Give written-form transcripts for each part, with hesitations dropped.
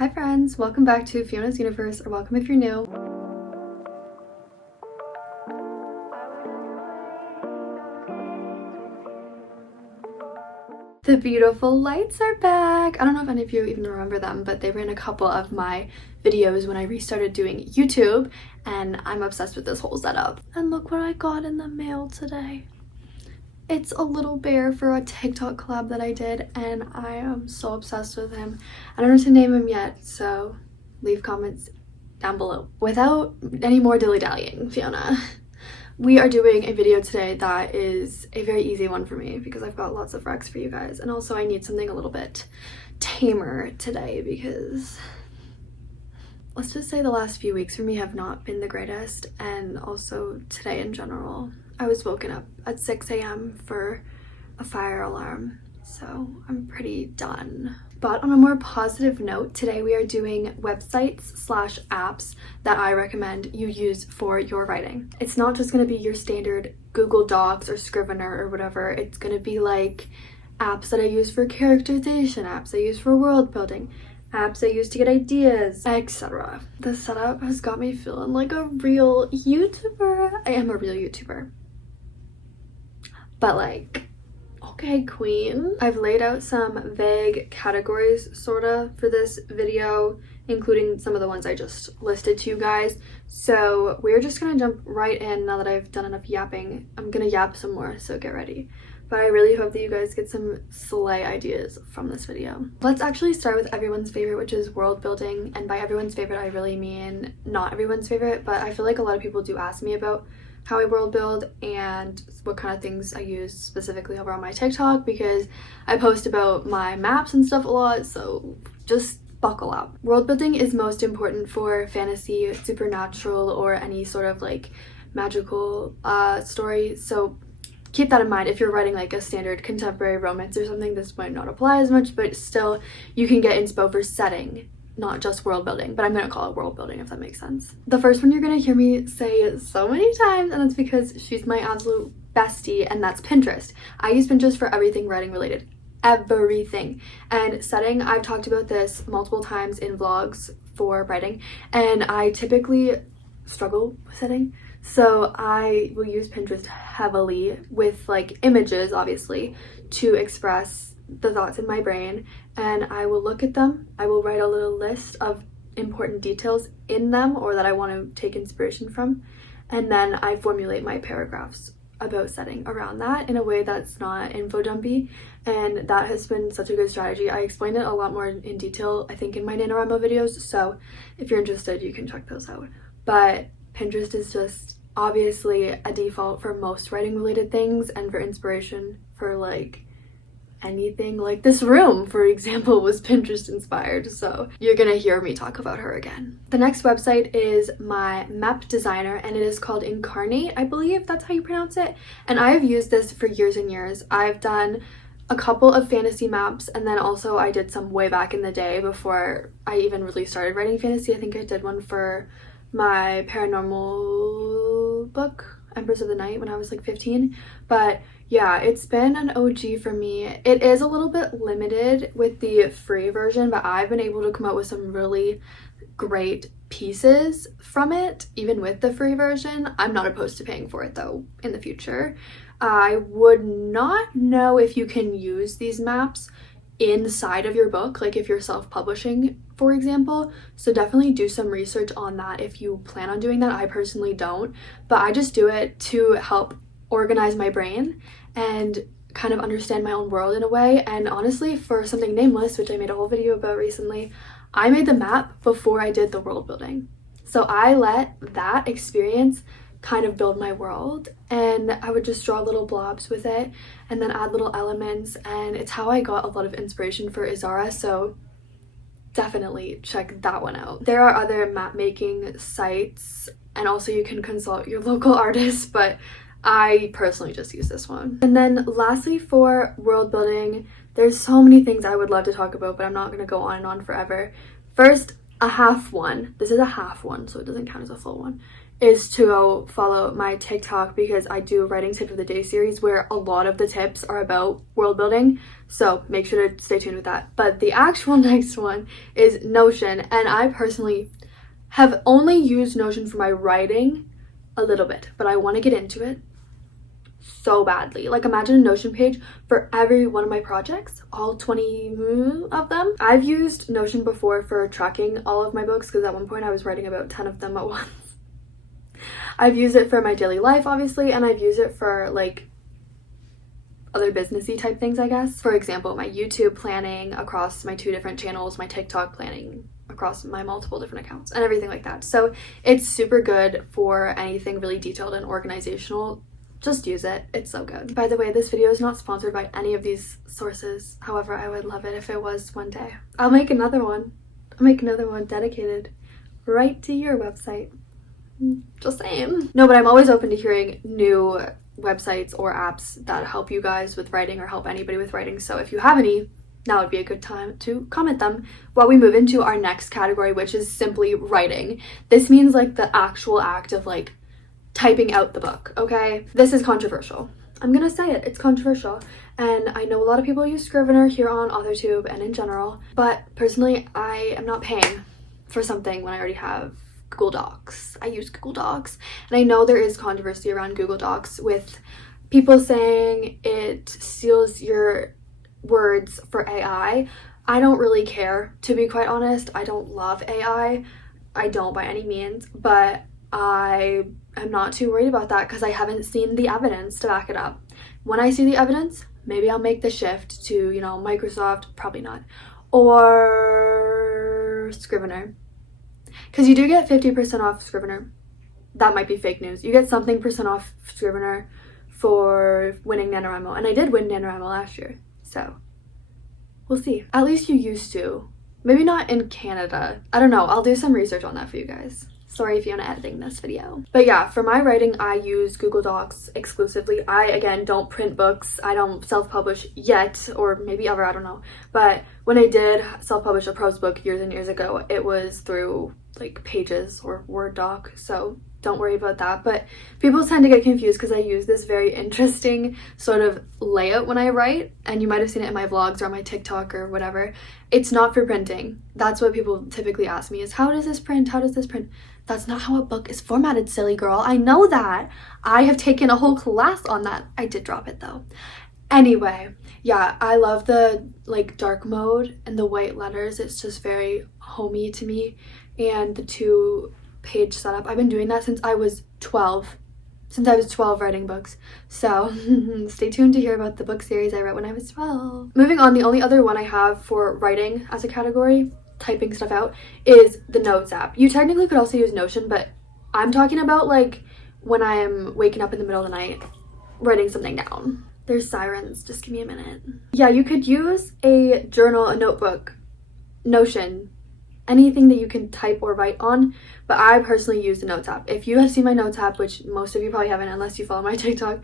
Hi friends, welcome back to Fiona's Universe, or welcome if you're new. The beautiful lights are back. I don't know if any of you even remember them, but they were in a couple of my videos when I restarted doing YouTube, and I'm obsessed with this whole setup. And look what I got in the mail today. It's a little bear for a TikTok collab that I did, and I am so obsessed with him. I don't know to name him yet, so leave comments down below. Without any more dilly-dallying, Fiona, we are doing a video today that is a very easy one for me because I've got lots of recs for you guys, and also I need something a little bit tamer today because let's just say the last few weeks for me have not been the greatest, and also today in general. I was woken up at 6 a.m. for a fire alarm, so I'm pretty done. But on a more positive note, today we are doing websites/apps that I recommend you use for your writing. It's not just going to be your standard Google Docs or Scrivener or whatever. It's going to be like apps that I use for characterization, apps I use for world building, apps I use to get ideas, etc. The setup has got me feeling like a real YouTuber. I am a real YouTuber. But like, okay, queen. I've laid out some vague categories sorta for this video, including some of the ones I just listed to you guys. So we're just gonna jump right in now that I've done enough yapping. I'm gonna yap some more, so get ready. But I really hope that you guys get some slay ideas from this video. Let's actually start with everyone's favorite, which is world building. And by everyone's favorite, I really mean not everyone's favorite, but I feel like a lot of people do ask me about how I world build and what kind of things I use specifically over on my TikTok, because I post about my maps and stuff a lot, so just buckle up. World building is most important for fantasy, supernatural, or any sort of like magical story, so keep that in mind. If you're writing like a standard contemporary romance or something, this might not apply as much, but still you can get inspo for setting, not just world building, but I'm gonna call it world building if that makes sense. The first one you're gonna hear me say so many times, and that's because she's my absolute bestie, and that's Pinterest. I use Pinterest for everything writing related, everything. And setting, I've talked about this multiple times in vlogs for writing, and I typically struggle with setting, so I will use Pinterest heavily with like images, obviously, to express the thoughts in my brain, and I will look at them. I will write a little list of important details in them or that I want to take inspiration from, and then I formulate my paragraphs about setting around that in a way that's not info dumpy, and that has been such a good strategy. I explained it a lot more in detail, I think, in my NaNoWriMo videos, so if you're interested you can check those out. But Pinterest is just obviously a default for most writing related things and for inspiration for like anything. Like this room, for example, was Pinterest inspired, so you're gonna hear me talk about her again. The next website is my map designer, and it is called Incarnate, I believe that's how you pronounce it, and I have used this for years and years. I've done a couple of fantasy maps, and then also I did some way back in the day before I even really started writing fantasy. I think I did one for my paranormal book, Empress of the Night, when I was like 15. But yeah, it's been an OG for me. It is a little bit limited with the free version, but I've been able to come up with some really great pieces from it, even with the free version. I'm not opposed to paying for it though in the future. I would not know if you can use these maps inside of your book, like if you're self-publishing, for example, so definitely do some research on that if you plan on doing that. I personally don't, but I just do it to help organize my brain and kind of understand my own world in a way. And honestly, for something nameless, which I made a whole video about recently, I made the map before I did the world building, so I let that experience kind of build my world, and I would just draw little blobs with it and then add little elements, and it's how I got a lot of inspiration for Izara, so definitely check that one out. There are other map making sites, and also you can consult your local artists, but I personally just use this one. And then lastly, for world building, there's so many things I would love to talk about, but I'm not going to go on and on forever. First, a half one. This is a half one, so it doesn't count as a full one. is to go follow my TikTok, because I do a writing tip of the day series where a lot of the tips are about world building. So make sure to stay tuned with that. But the actual next one is Notion, and I personally have only used Notion for my writing a little bit, but I want to get into it so badly. Like, imagine a Notion page for every one of my projects, all 20 of them. I've used Notion before for tracking all of my books, because at one point I was writing about 10 of them at once. I've used it for my daily life, obviously, and I've used it for like other businessy type things, I guess. For example, my YouTube planning across my 2 different channels, my TikTok planning across my multiple different accounts, and everything like that. So it's super good for anything really detailed and organizational. Just use it. It's so good. By the way, this video is not sponsored by any of these sources. However, I would love it if it was one day. I'll make another one. I'll make another one dedicated right to your website. Just saying. No, but I'm always open to hearing new websites or apps that help you guys with writing or help anybody with writing. So if you have any, now would be a good time to comment them while we move into our next category, which is simply writing. This means like the actual act of like typing out the book, okay? This is controversial. I'm gonna say it, it's controversial. And I know a lot of people use Scrivener here on authortube and in general, but personally, I am not paying for something when I already have Google Docs. I use Google Docs, and I know there is controversy around Google Docs with people saying it steals your words for AI. I don't really care, to be quite honest. I don't love AI. I don't by any means, but I am not too worried about that because I haven't seen the evidence to back it up. When I see the evidence, maybe I'll make the shift to, you know, Microsoft, probably not, or Scrivener. Because you do get 50% off Scrivener. That might be fake news. You get something percent off Scrivener for winning NaNoWriMo. And I did win NaNoWriMo last year. So, we'll see. At least you used to. Maybe not in Canada. I don't know. I'll do some research on that for you guys. Sorry if you're editing this video. But yeah, for my writing, I use Google Docs exclusively. I, again, don't print books. I don't self-publish yet, or maybe ever, I don't know. But when I did self-publish a prose book years and years ago, it was through like Pages or Word doc, so don't worry about that. But people tend to get confused because I use this very interesting sort of layout when I write, and you might have seen it in my vlogs or on my TikTok or whatever. It's not for printing. That's what people typically ask me is, how does this print? How does this print? That's not how a book is formatted, silly girl. I know that. I have taken a whole class on that. I did drop it though. Anyway, yeah, I love the like dark mode and the white letters. It's just very homey to me. And the 2-page setup. I've been doing that since I was 12. Since I was 12 writing books. So stay tuned to hear about the book series I wrote when I was 12. Moving on, the only other one I have for writing as a category, typing stuff out, is the Notes app. You technically could also use Notion, but I'm talking about like when I'm waking up in the middle of the night writing something down. There's sirens, just give me a minute. Yeah, you could use a journal, a notebook, Notion, anything that you can type or write on, but I personally use the Notes app. If you have seen my Notes app, which most of you probably haven't unless you follow my TikTok,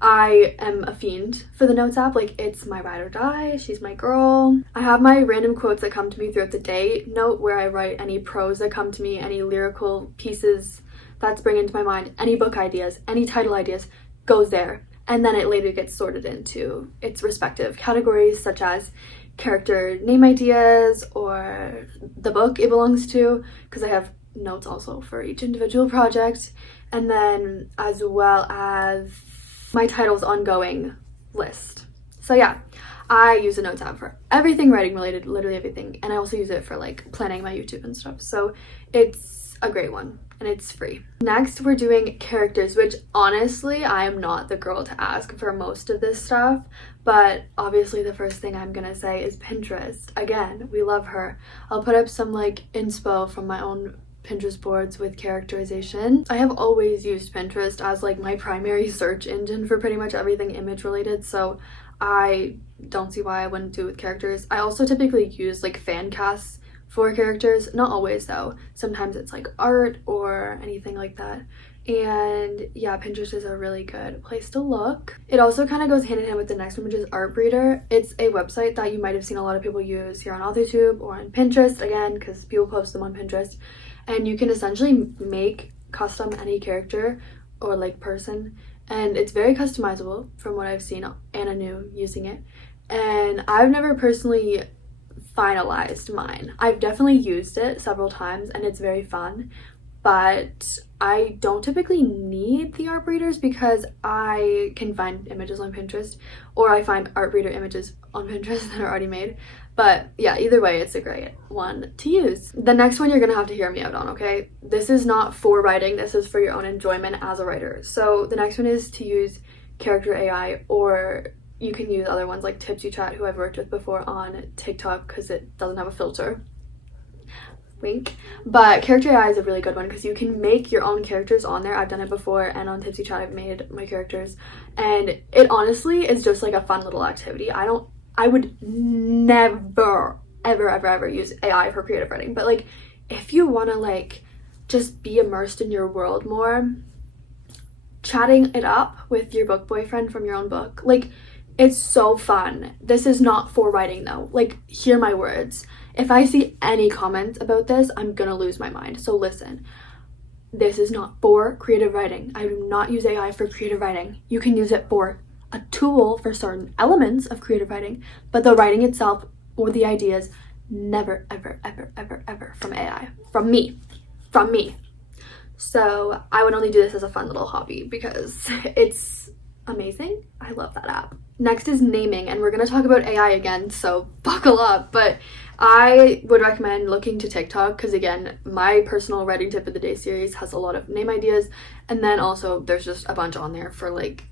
I am a fiend for the Notes app. Like, it's my ride or die. She's my girl. I have my random quotes that come to me throughout the day note where I write any prose that come to me, any lyrical pieces that spring into my mind, any book ideas, any title ideas goes there. And then it later gets sorted into its respective categories, such as character name ideas or the book it belongs to, because I have notes also for each individual project, and then as well as my titles ongoing list. So yeah, I use a Notes app for everything writing related, literally everything, and I also use it for like planning my YouTube and stuff. So it's a great one and it's free. Next, we're doing characters, which honestly I am not the girl to ask for most of this stuff, but obviously the first thing I'm gonna say is Pinterest. Again, we love her. I'll put up some like inspo from my own Pinterest boards with characterization. I have always used Pinterest as like my primary search engine for pretty much everything image related, so I don't see why I wouldn't do it with characters. I also typically use like fan casts for characters, not always though. Sometimes it's like art or anything like that. And yeah, Pinterest is a really good place to look. It also kind of goes hand in hand with the next one, which is Artbreeder. It's a website that you might have seen a lot of people use here on authortube or on Pinterest, again, because people post them on Pinterest. And you can essentially make custom any character or like person, and it's very customizable from what I've seen. Anna knew using it, and I've never personally finalized mine. I've definitely used it several times and it's very fun, but I don't typically need the art breeders because I can find images on Pinterest, or I find art breeder images on Pinterest that are already made. But yeah, either way, it's a great one to use. The next one you're gonna have to hear me out on, okay? This is not for writing, this is for your own enjoyment as a writer. So the next one is to use character AI, or you can use other ones like Tipsy Chat, who I've worked with before on TikTok because it doesn't have a filter. Wink. But character AI is a really good one because you can make your own characters on there. I've done it before, and on Tipsy Chat I've made my characters, and it honestly is just like a fun little activity. I would never ever use AI for creative writing, but like if you want to like just be immersed in your world more, chatting it up with your book boyfriend from your own book, like it's so fun. This is not for writing though. Like, hear my words. If I see any comments about this, I'm gonna lose my mind. So listen, this is not for creative writing. I do not use AI for creative writing. You can use it for a tool for certain elements of creative writing, but the writing itself or the ideas, never ever from AI. From me. So I would only do this as a fun little hobby because it's amazing. I love that app. Next is naming, and we're going to talk about AI again, so buckle up. But I would recommend looking to TikTok because, again, my personal writing tip of the day series has a lot of name ideas, and then also there's just a bunch on there for like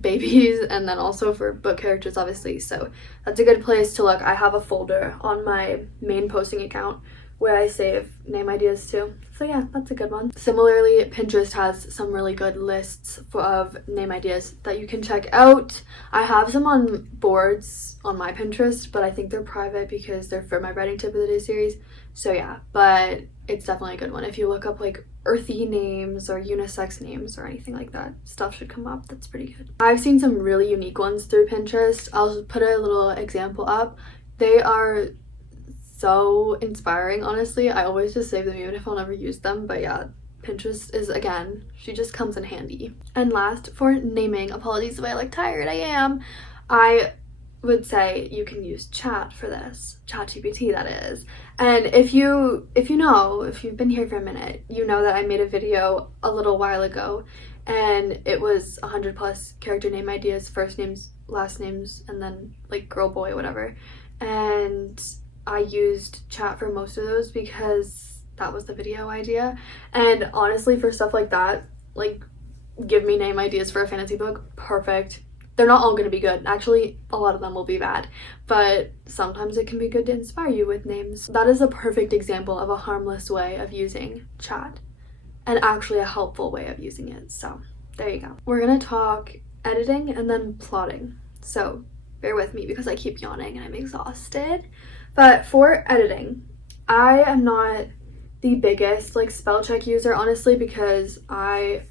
babies, and then also for book characters, obviously. So that's a good place to look. I have a folder on my main posting account where I save name ideas too. So yeah, that's a good one. Similarly, Pinterest has some really good lists of name ideas that you can check out. I have some on boards on my Pinterest, but I think they're private because they're for my writing tip of the day series. So yeah, but it's definitely a good one. If you look up like earthy names or unisex names or anything like that, stuff should come up. That's pretty good. I've seen some really unique ones through Pinterest. I'll put a little example up. They are so inspiring, honestly. I always just save them even if I'll never use them, but yeah, Pinterest is, again, she just comes in handy. And last, for naming, apologies if I look tired, I am, I would say you can use chat for this. ChatGPT, that is. And if you've been here for a minute, you know that I made a video a little while ago, and it was 100+ character name ideas, first names, last names, and then like girl, boy, whatever. And I used chat for most of those because that was the video idea. And honestly, for stuff like that, like give me name ideas for a fantasy book, perfect. They're not all going to be good. Actually, a lot of them will be bad, but sometimes it can be good to inspire you with names. That is a perfect example of a harmless way of using chat, and actually a helpful way of using it. So there you go. We're going to talk editing and then plotting. So bear with me because I keep yawning and I'm exhausted. But for editing, I am not the biggest like spell check user, honestly, because I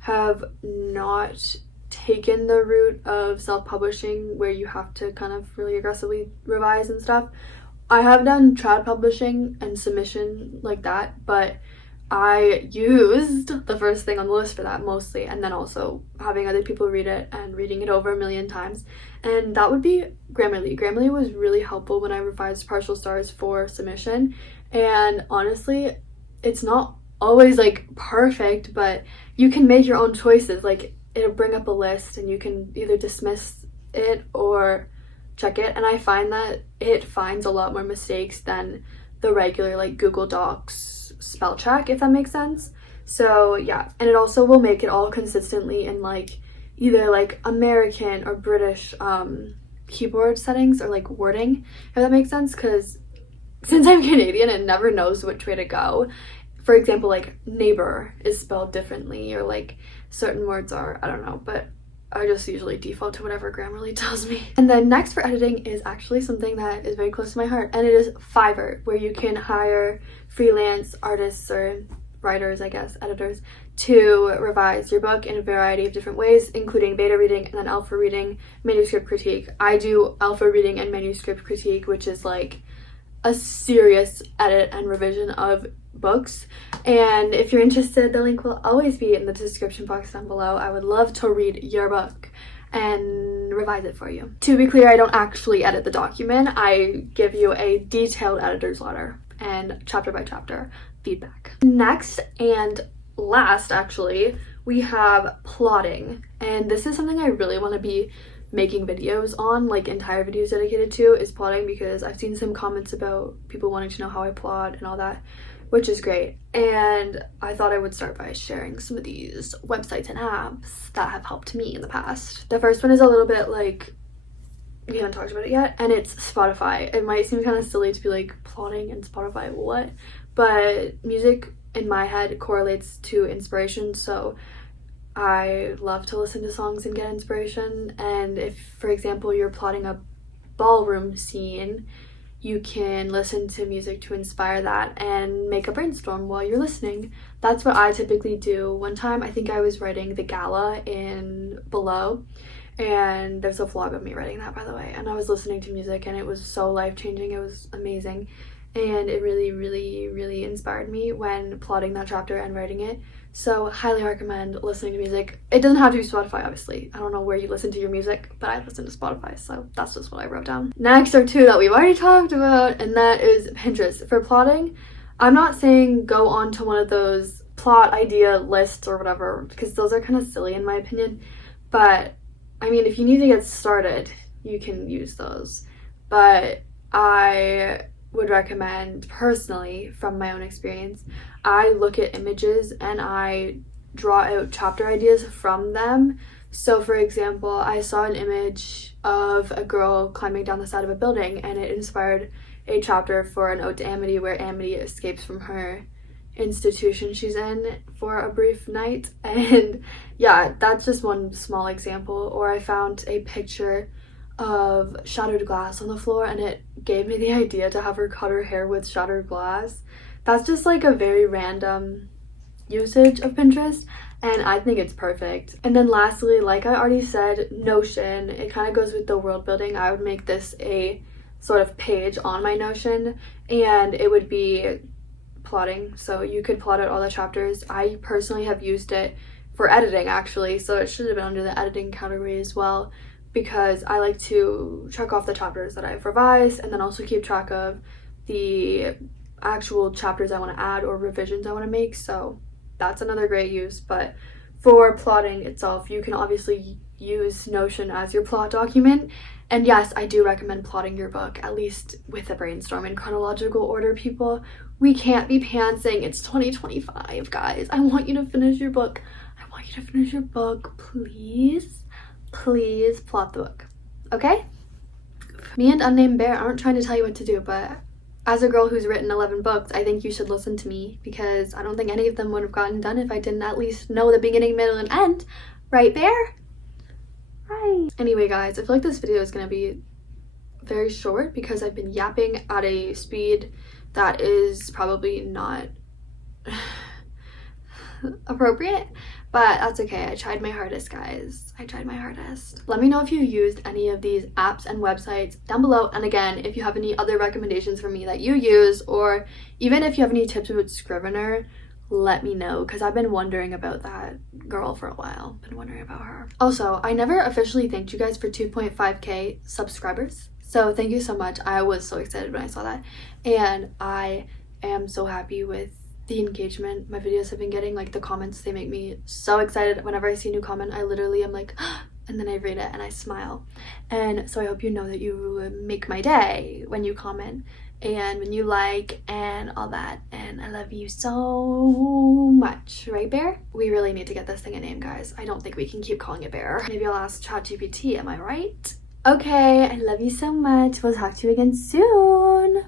have not taken the route of self-publishing where you have to kind of really aggressively revise and stuff. I have done trad publishing and submission like that, but I used the first thing on the list for that mostly, and then also having other people read it and reading it over a million times, and that would be Grammarly. Grammarly was really helpful when I revised partial stars for submission, and honestly, it's not always like perfect, but you can make your own choices. Like, it'll bring up a list and you can either dismiss it or check it, and I find that it finds a lot more mistakes than the regular like Google Docs spell check, if that makes sense. So yeah, and it also will make it all consistently in like either like American or British keyboard settings or like wording, if that makes sense, because since I'm Canadian, it never knows which way to go. For example, like neighbor is spelled differently, or like certain words are, I don't know, but I just usually default to whatever Grammarly tells me. And then next for editing is actually something that is very close to my heart, and it is Fiverr, where you can hire freelance artists or writers, I guess, editors, to revise your book in a variety of different ways, including beta reading and then alpha reading, manuscript critique. I do alpha reading and manuscript critique, which is like a serious edit and revision of books. And if you're interested, the link will always be in the description box down below. I would love to read your book and revise it for you. To be clear, I don't actually edit the document. I give you a detailed editor's letter and chapter by chapter feedback. Next and last, actually, we have plotting. And this is something I really want to be making videos on, like entire videos dedicated to, is plotting, because I've seen some comments about people wanting to know how I plot and all that, which is great. And I thought I would start by sharing some of these websites and apps that have helped me in the past. The first one is a little bit like, we haven't talked about it yet, and it's Spotify. It might seem kind of silly to be like, plotting and Spotify, what? But music in my head correlates to inspiration, so I love to listen to songs and get inspiration. And if, for example, you're plotting a ballroom scene, you can listen to music to inspire that and make a brainstorm while you're listening. That's what I typically do. One time, I think I was writing the gala in Below, and there's a vlog of me writing that, by the way, and I was listening to music, and it was so life-changing. It was amazing, and it really, really, really inspired me when plotting that chapter and writing it. So highly recommend listening to music. It doesn't have to be Spotify, obviously. I don't know where you listen to your music, but I listen to Spotify, so that's just what I wrote down. Next are two that we've already talked about, and that is Pinterest. For plotting, I'm not saying go on to one of those plot idea lists or whatever, because those are kind of silly in my opinion. But I mean, if you need to get started, you can use those. But I would recommend, personally, from my own experience, I look at images and I draw out chapter ideas from them. So for example, I saw an image of a girl climbing down the side of a building, and it inspired a chapter for an ode to Amity, where Amity escapes from her institution she's in for a brief night. And yeah, that's just one small example. Or I found a picture of shattered glass on the floor, and it gave me the idea to have her cut her hair with shattered glass. That's just like a very random usage of Pinterest, and I think it's perfect. And then lastly, like I already said, Notion. It kind of goes with the world building. I would make this a sort of page on my Notion, and it would be plotting, so you could plot out all the chapters. I personally have used it for editing, actually, so it should have been under the editing category as well, because I like to check off the chapters that I've revised, and then also keep track of the actual chapters I want to add or revisions I want to make. So that's another great use. But for plotting itself, you can obviously use Notion as your plot document. And yes, I do recommend plotting your book, at least with a brainstorm in chronological order, people. We can't be pantsing. It's 2025, guys. I want you to finish your book. I want you to finish your book. Please, please plot the book. Okay? Me and Unnamed Bear aren't trying to tell you what to do, but as a girl who's written 11 books, I think you should listen to me, because I don't think any of them would have gotten done if I didn't at least know the beginning, middle, and end. Right, Bear? Right. Anyway, guys, I feel like this video is going to be very short because I've been yapping at a speed that is probably not appropriate, but that's okay. I tried my hardest, guys. I tried my hardest. Let me know if you used any of these apps and websites down below, and again, if you have any other recommendations for me that you use, or even if you have any tips with Scrivener, let me know, because I've been wondering about that girl for a while. Been wondering about her. Also, I never officially thanked you guys for 2.5k subscribers, so thank you so much. I was so excited when I saw that, and I am so happy with the engagement my videos have been getting. Like, the comments, they make me so excited. Whenever I see a new comment, I literally am like, and then I read it and I smile. And so I hope you know that you make my day when you comment and when you like and all that, and I love you so much. Right, Bear? We really need to get this thing a name, guys. I don't think we can keep calling it Bear. Maybe I'll ask ChatGPT, am I right? Okay, I love you so much. We'll talk to you again soon.